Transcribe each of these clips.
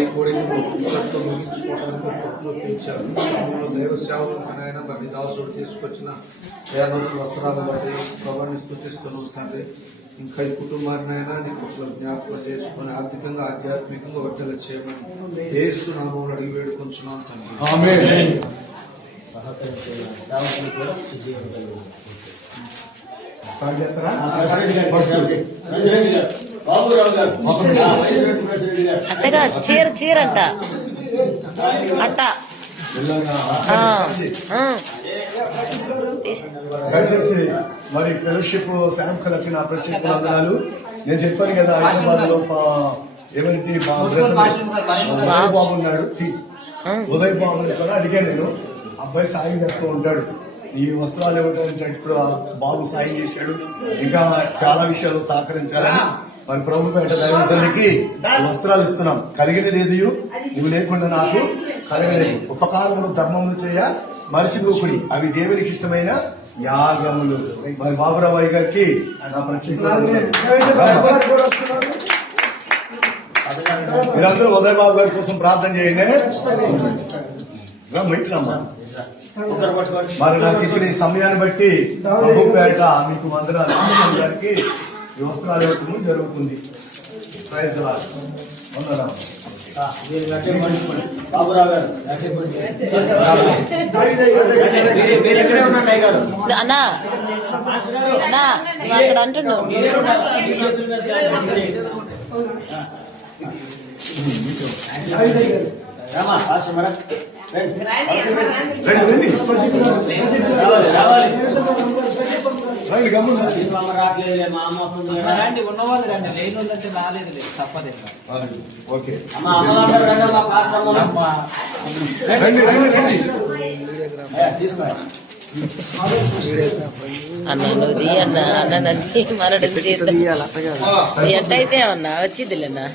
ఈ కోడిని ముగించుకోవడానికి చూపించారు. దైవ సేవలకు నాయన మరి దాసుడు తీసుకొచ్చిన నూతన వస్త్రాలను బట్టి ప్రభాన్ని స్థుతిస్తున్నాం తండ్రి. ఇంకా ఈ కుటుంబాన్ని అయినా నీకు జ్ఞాపకం చేసుకుని ఆర్థికంగా ఆధ్యాత్మికంగా వర్తలు చేయమని యేసు నామములో అడిగి వేడుకొంచున్నాం తండ్రి. అట్టగా చీరంట అట్ట దయచేసి మరి ఫెలోషిప్ శాంప్ కలకి నా ప్రత్యేక వందనాలు. నేను చెప్పాను కదా హైదరాబాద్ లో ఎవరికి బాబు ఉన్నాడు, ఉదయ్ బాబు కూడా అడిగాను నేను. అబ్బాయి సాయం చేస్తూ ఉంటాడు. ఈ వస్త్రాలు ఇవ్వడానికి ఇప్పుడు బాబు సాయం చేశాడు. ఇంకా చాలా విషయాలు సహకరించాలని మరి ప్రభు పేట దైవజనులకి వస్త్రాలు ఇస్తున్నాం. కలిగినది ఏది నువ్వు లేకుండా నాకు కలగలేదు. ఉపకారములు ధర్మములు చేయ మరిసిపోకుడి, అవి దేవునికి ఇష్టమైన యాగములు. మరి బాబురావు గారికి నా మీరందరూ ఉదయ్ బాబు గారి కోసం ప్రార్థన చేయండి. మరి నాకు ఇచ్చిన ఈ సమయాన్ని బట్టి ప్రభుపేట మీకు వందనాలు. గారికి ఈ వస్త్రాలు ఇవ్వటం జరుగుతుంది. వందనాలు. అన్నా అక్కడ అంటున్నావు రండి, ఉన్నవాళ్ళు రండి, లేని వాళ్ళంటే రాలేదు, లేదు తప్పదు. అన్నది అన్నది మనడు ఎట్టయితే అన్నా వచ్చిద్దిలేనా.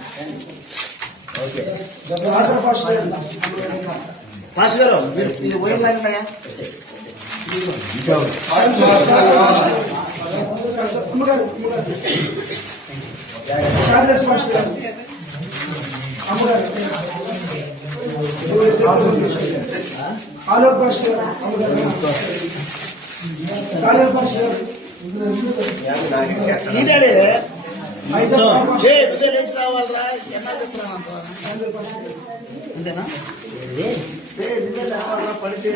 పడితే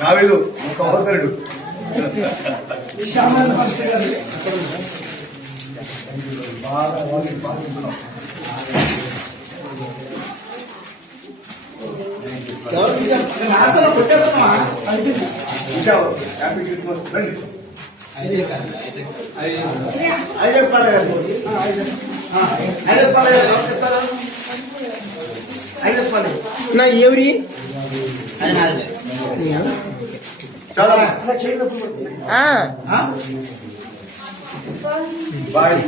నావేదు సహోదరుడు హ్యాపీ క్రిస్మస్. నా ఎవరి బాయ్.